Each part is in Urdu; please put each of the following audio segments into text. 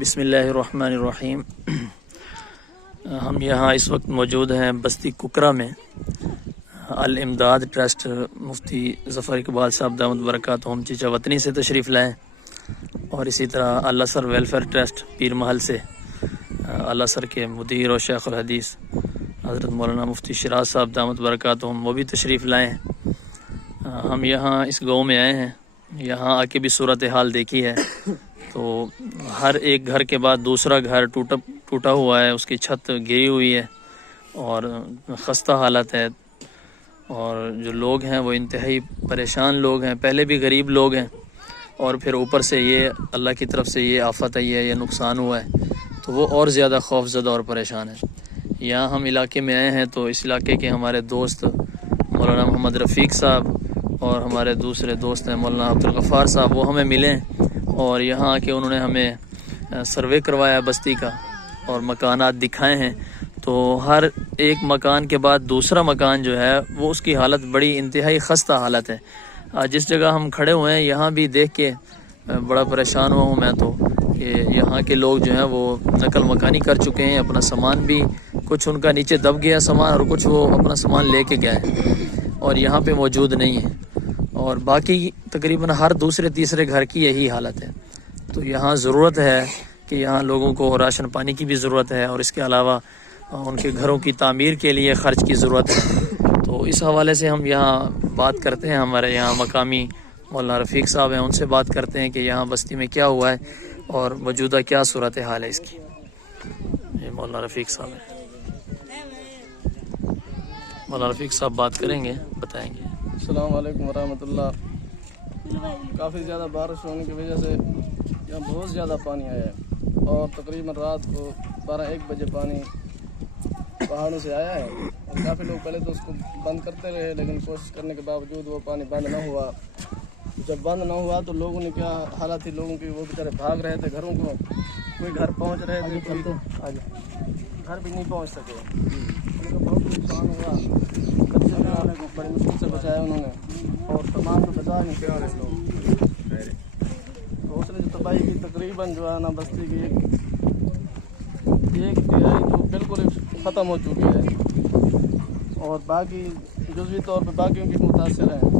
بسم اللہ الرحمن الرحیم۔ ہم یہاں اس وقت موجود ہیں بستی ککرا میں، الامداد ٹرسٹ مفتی ظفر اقبال صاحب دامت برکاتہم چچا وطنی سے تشریف لائے، اور اسی طرح اللہ سر ویلفیئر ٹرسٹ پیر محل سے اللہ سر کے مدیر اور شیخ الحدیث حضرت مولانا مفتی شراز صاحب دامت برکاتہم وہ بھی تشریف لائے ہیں۔ ہم یہاں اس گاؤں میں آئے ہیں، یہاں آ کے بھی صورتحال دیکھی ہے تو ہر ایک گھر کے بعد دوسرا گھر ٹوٹا ہوا ہے، اس کی چھت گری ہوئی ہے اور خستہ حالت ہے، اور جو لوگ ہیں وہ انتہائی پریشان لوگ ہیں، پہلے بھی غریب لوگ ہیں اور پھر اوپر سے یہ اللہ کی طرف سے یہ آفت آئی ہے، یہ نقصان ہوا ہے تو وہ اور زیادہ خوف زدہ اور پریشان ہیں۔ یہاں ہم علاقے میں آئے ہیں تو اس علاقے کے ہمارے دوست مولانا محمد رفیق صاحب اور ہمارے دوسرے دوست ہیں مولانا عبدالغفار صاحب، وہ ہمیں ملے اور یہاں آ کے انہوں نے ہمیں سروے کروایا بستی کا اور مکانات دکھائے ہیں۔ تو ہر ایک مکان کے بعد دوسرا مکان جو ہے وہ اس کی حالت بڑی انتہائی خستہ حالت ہے۔ جس جگہ ہم کھڑے ہوئے ہیں یہاں بھی دیکھ کے بڑا پریشان ہوا ہوں میں تو، کہ یہاں کے لوگ جو ہیں وہ نقل مکانی کر چکے ہیں، اپنا سامان بھی کچھ ان کا نیچے دب گیا سامان اور کچھ وہ اپنا سامان لے کے گئے اور یہاں پہ موجود نہیں ہے، اور باقی تقریباً ہر دوسرے تیسرے گھر کی یہی حالت ہے۔ تو یہاں ضرورت ہے کہ یہاں لوگوں کو راشن پانی کی بھی ضرورت ہے، اور اس کے علاوہ ان کے گھروں کی تعمیر کے لیے خرچ کی ضرورت ہے۔ تو اس حوالے سے ہم یہاں بات کرتے ہیں، ہمارے یہاں مقامی مولانا رفیق صاحب ہیں، ان سے بات کرتے ہیں کہ یہاں بستی میں کیا ہوا ہے اور موجودہ کیا صورتحال ہے اس کی۔ یہ مولانا رفیق صاحب ہیں، مولانا رفیق صاحب بات کریں گے، بتائیں گے۔ السلام علیکم ورحمۃ اللہ۔ کافی زیادہ بارش ہونے کی وجہ سے یہاں بہت زیادہ پانی آیا ہے، اور تقریباً رات کو 12-1 بجے پانی پہاڑوں سے آیا ہے، اور کافی لوگ پہلے تو اس کو بند کرتے رہے، لیکن کوشش کرنے کے باوجود وہ پانی بند نہ ہوا۔ جب بند نہ ہوا تو لوگوں نے کیا حالت تھی لوگوں کی، وہ بیچارے بھاگ رہے تھے گھروں کو، کوئی گھر پہنچ رہے تھے، کوئی گھر بھی نہیں پہنچ سکے، ان کو بہت نقصان ہوا۔ بڑی مشکل سے بچایا انہوں نے، اور تمام تو بچا نہیں سکے لوگ۔ تو اس نے جو تباہی کی تقریباً جو ہے نا بستی کی ایک تہائی تو بالکل ختم ہو چکی ہے، اور باقی جزوی طور پہ باقیوں کی متاثر ہیں،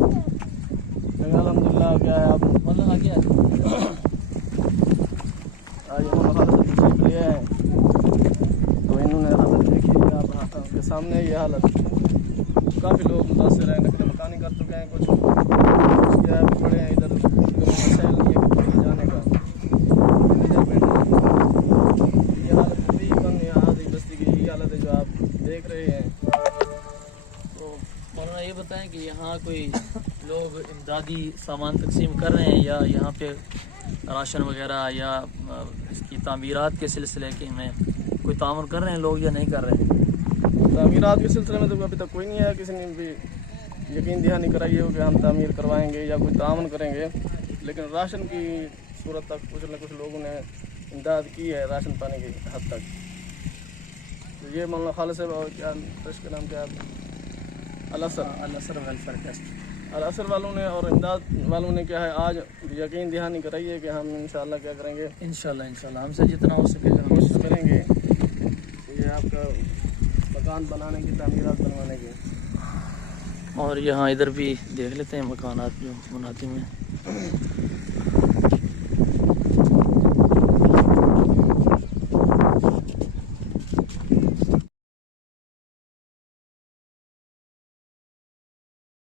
لیکن الحمدللہ کیا ہے اب مطلب آگے آج انہوں نے حالت تشریف لیا ہے تو انہوں نے حالت دیکھی ہے، آپ کے سامنے یہ حالت، کافی لوگ متاثر ہیں، نقل مکانی کر چکے ہیں، کچھ کیا پڑے ہیں ادھر مسائل نہیں جانے کا۔ یہ حالت تقریباً یہاں بستی کی یہی حالت ہے جو آپ دیکھ رہے ہیں۔ تو مولانا یہ بتائیں کہ یہاں کوئی لوگ امدادی سامان تقسیم کر رہے ہیں، یا یہاں پہ راشن وغیرہ یا اس کی تعمیرات کے سلسلے میں کوئی تعاون کر رہے ہیں لوگ یا نہیں کر رہے ہیں؟ تعمیرات کے سلسلے میں تو ابھی تک کوئی نہیں ہے، کسی نے بھی یقین دہانی کرائی ہے کہ ہم تعمیر کروائیں گے یا کوئی تعاون کریں گے، لیکن راشن کی صورت تک کچھ نہ کچھ لوگوں نے امداد کی ہے، راشن پانے کی حد تک۔ تو یہ مولانا خالص کیا ٹرسٹ کا نام کیا ہے؟ اللہ سر ویلفیئر ٹرسٹ، الاثر والوں نے اور امداد والوں نے کیا ہے آج یقین دہانی کرائی ہے کہ ہم انشاءاللہ کیا کریں گے، انشاءاللہ ہم سے جتنا ہو سکے گا کوشش کریں گے یہ آپ کا مکان بنانے کی، تعمیرات بنوانے کی۔ اور یہاں ادھر بھی دیکھ لیتے ہیں مکانات جو مناتی میں۔